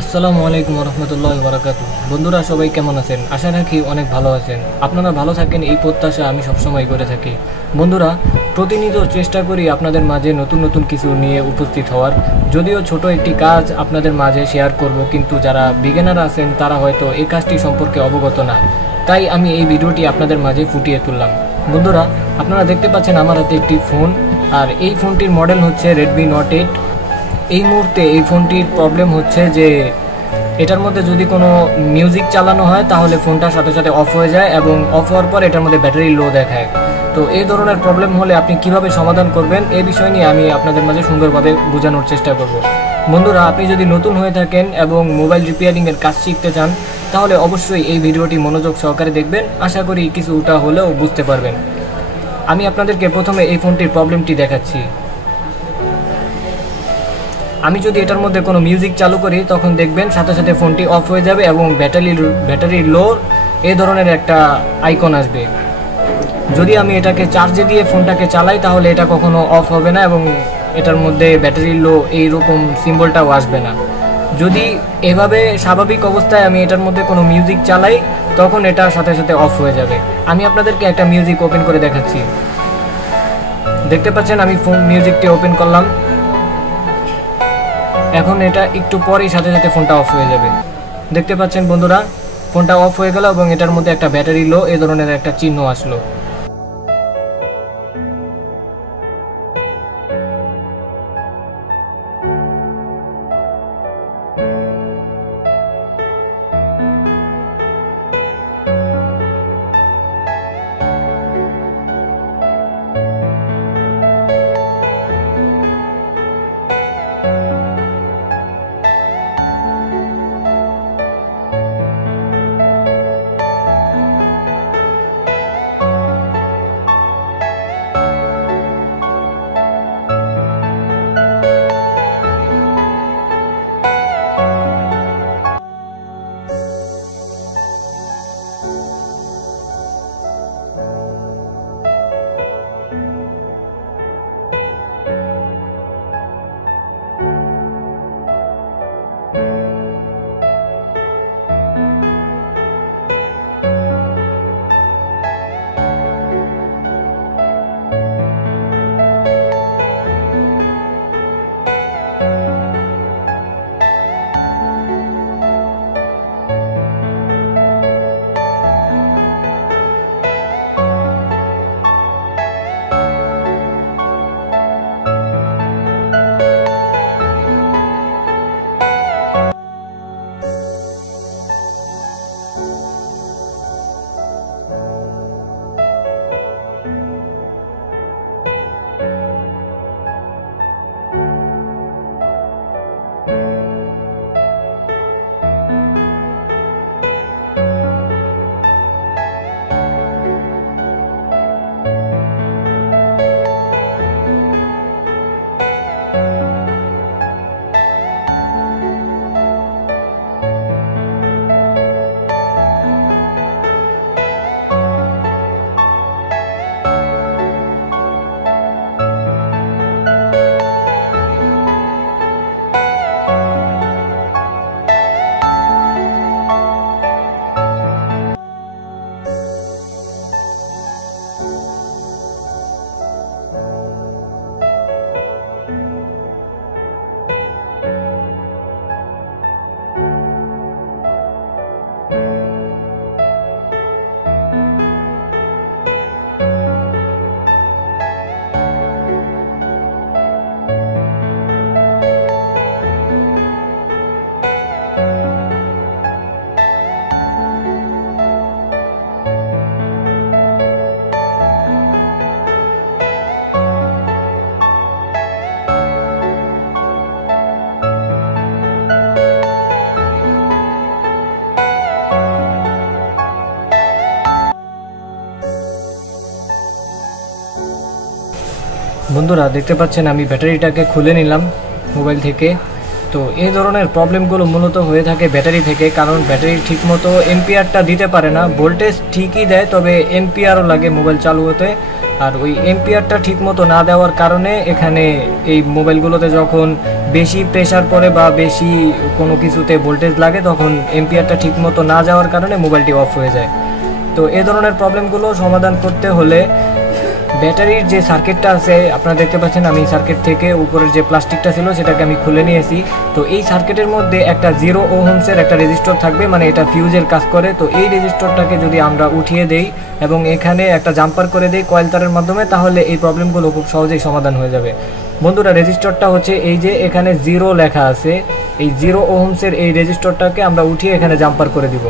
আসসালামু আলাইকুম রহমতুল্লাহ বারাকাতু। বন্ধুরা সবাই কেমন আছেন? আশা রাখি অনেক ভালো আছেন। আপনারা ভালো থাকেন এই প্রত্যাশা আমি সবসময় করে থাকি। বন্ধুরা, প্রতিনিয়ত চেষ্টা করি আপনাদের মাঝে নতুন নতুন কিছু নিয়ে উপস্থিত হওয়ার। যদিও ছোট একটি কাজ আপনাদের মাঝে শেয়ার করব, কিন্তু যারা বিগিনার আছেন তারা হয়তো এই কাজটি সম্পর্কে অবগত না, তাই আমি এই ভিডিওটি আপনাদের মাঝে ফুটিয়ে তুললাম। বন্ধুরা, আপনারা দেখতে পাচ্ছেন আমার হাতে একটি ফোন, আর এই ফোনটির মডেল হচ্ছে Redmi Note 8। এই মুহূর্তে এই ফোনটির প্রবলেম হচ্ছে যে এটার মধ্যে যদি কোনো মিউজিক চালানো হয় তাহলে ফোনটার সাথে সাথে অফ হয়ে যায় এবং অফ হওয়ার পর এটার মধ্যে ব্যাটারি লো দেখায়। তো এই ধরনের প্রবলেম হলে আপনি কিভাবে সমাধান করবেন এই বিষয় নিয়ে আমি আপনাদের মাঝে সুন্দরভাবে বোঝানোর চেষ্টা করব। বন্ধুরা, আপনি যদি নতুন হয়ে থাকেন এবং মোবাইল রিপেয়ারিংয়ের কাজ শিখতে চান তাহলে অবশ্যই এই ভিডিওটি মনোযোগ সহকারে দেখবেন। আশা করি কিছুটা হলেও বুঝতে পারবেন। আমি আপনাদেরকে প্রথমে এই ফোনটির প্রবলেমটি দেখাচ্ছি। আমি যদি এটার মধ্যে কোনো মিউজিক চালু করি তখন দেখবেন সাথে সাথে ফোনটি অফ হয়ে যাবে এবং ব্যাটারি লো এই ধরনের একটা আইকন আসবে। যদি আমি এটাকে চার্জে দিয়ে ফোনটাকে চালাই তাহলে এটা কখনো অফ হবে না এবং এটার মধ্যে ব্যাটারি লো এইরকম সিম্বলটাও আসবে না। যদি এভাবে স্বাভাবিক অবস্থায় আমি এটার মধ্যে কোনো মিউজিক চালাই তখন এটা সাথে সাথে অফ হয়ে যাবে। আমি আপনাদেরকে একটা মিউজিক ওপেন করে দেখাচ্ছি। দেখতে পাচ্ছেন আমি মিউজিকটি ওপেন করলাম। এখন এটা একটু পরেই সাথে সাথে ফোনটা অফ হয়ে যাবে। দেখতে পাচ্ছেন বন্ধুরা, ফোনটা অফ হয়ে গেল এবং এটার মধ্যে একটা ব্যাটারি লো এই ধরনের একটা চিহ্ন আসলো। বন্ধুরা, দেখতে পাচ্ছেন আমি ব্যাটারিটাকে খুলে নিলাম মোবাইল থেকে। তো এই ধরনের প্রবলেমগুলো মূলত হয়ে থাকে ব্যাটারি থেকে, কারণ ব্যাটারি ঠিকমতো এম্পিয়ারটা দিতে পারে না। ভোল্টেজ ঠিকই দেয়, তবে এম্পিয়ারও লাগে মোবাইল চালু হতে। আর ওই এম্পিয়ারটা ঠিকমতো না দেওয়ার কারণে এখানে এই মোবাইলগুলোতে যখন বেশি প্রেসার পড়ে বা বেশি কোনো কিছুতে ভোল্টেজ লাগে তখন এম্পিয়ারটা ঠিকমতো না যাওয়ার কারণে মোবাইলটি অফ হয়ে যায়। তো এই ধরনের প্রবলেমগুলো সমাধান করতে হলে ব্যাটারির যে সার্কিটটা আছে আপনারা দেখতে পাচ্ছেন, আমি সার্কিট থেকে উপরের যে প্লাস্টিকটা ছিল সেটাকে আমি খুলে নিয়েছি। তো এই সার্কিটের মধ্যে একটা 0 ওহমসের একটা রেজিস্টর থাকবে, মানে এটা ফিউজের কাজ করে। তো এই রেজিস্টরটাকে যদি আমরা উঠিয়ে দেই এবং এখানে একটা জাম্পার করে দেই কয়েল তারের মাধ্যমে, তাহলে এই প্রবলেমগুলো খুব সহজেই সমাধান হয়ে যাবে। বন্ধুরা, রেজিস্টরটা হচ্ছে এই যে এখানে 0 লেখা আছে, এই 0 ওহমসের এই রেজিস্টরটাকে আমরা উঠিয়ে এখানে জাম্পার করে দিব।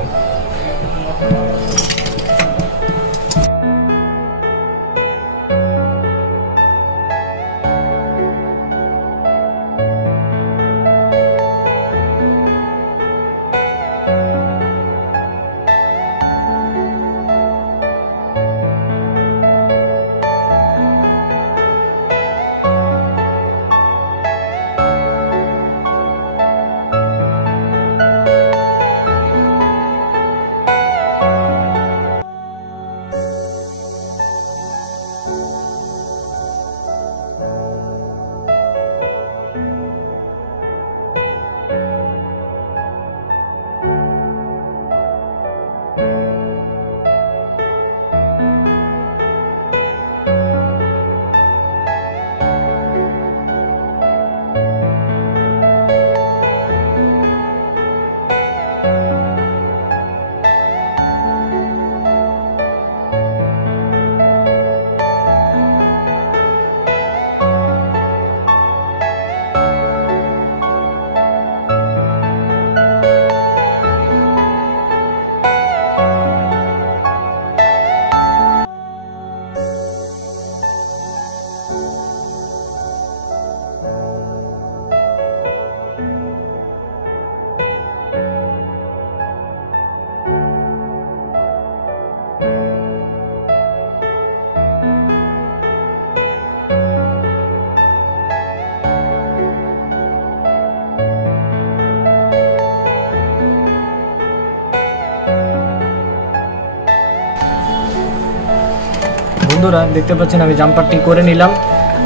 বন্ধুরা, দেখতে পাচ্ছেন আমি জাম্পারটি করে নিলাম।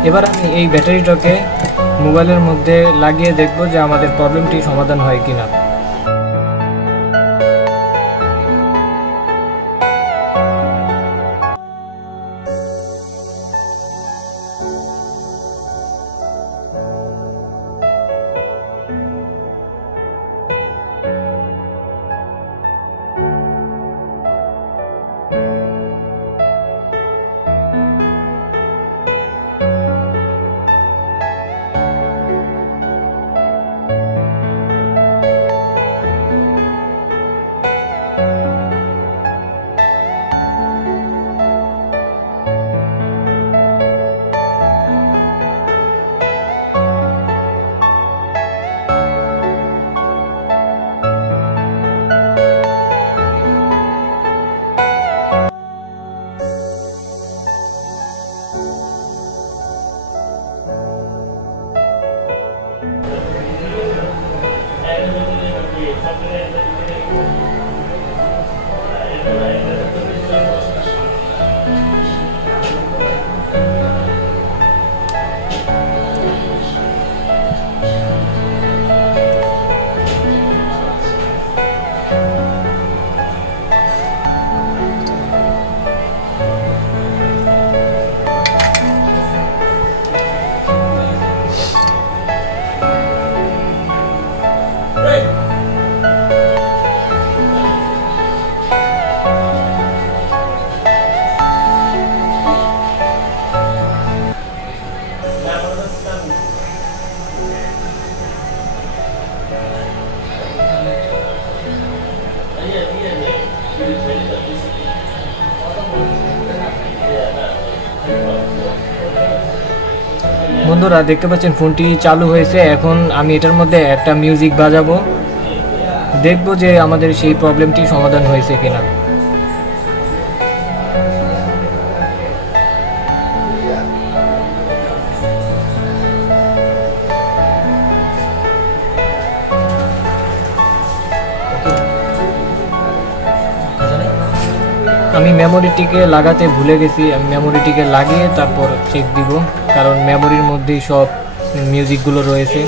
এবার আমি এই ব্যাটারিটাকে মোবাইলের মধ্যে লাগিয়ে দেখব যে আমাদের প্রবলেমটি সমাধান হয় কিনা। বন্ধুরা দেখতে পাচ্ছেন ফোনটি চালু হয়েছে। এখন আমি এটার মধ্যে একটা মিউজিক বাজাবো, দেখবো যে আমাদের সেই প্রবলেমটি সমাধান হয়েছে কিনা। আমি মেমোরিটিকে লাগাতে ভুলে গেছি, আমি মেমোরিটিকে লাগিয়ে তারপর চেক দিব, কারণ মেমোরির মধ্যেই সব মিউজিকগুলো রয়েছে।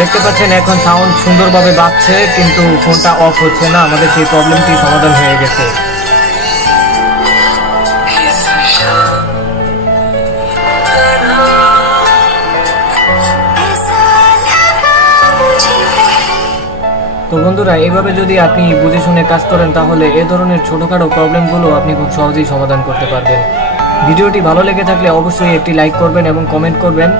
দেখতে পাচ্ছেন এখন সাউন্ড সুন্দরভাবে বাজছে, কিন্তু ফোনটা অফ হচ্ছে না। আমাদের সেই প্রবলেমটি সমাধান হয়ে গেছে। তো বন্ধুরা, এইভাবে যদি আপনি বুঝে শুনে কাজ করেন তাহলে এ ধরনের ছোটোখাটো প্রবলেমগুলো আপনি খুব সহজেই সমাধান করতে পারবেন। ভিডিওটি ভালো লেগে থাকলে অবশ্যই একটি লাইক করবেন এবং কমেন্ট করবেন,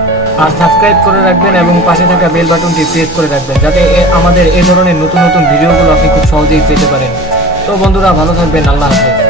আর সাবস্ক্রাইব করে রাখবেন এবং পাশে থাকা বেল বাটনটি প্রেস করে রাখবেন, যাতে আমাদের এই ধরনের নতুন নতুন ভিডিওগুলো আপনি খুব সহজেই পেতে পারেন। তো বন্ধুরা, ভালো থাকবেন। আল্লাহ হাফেজ।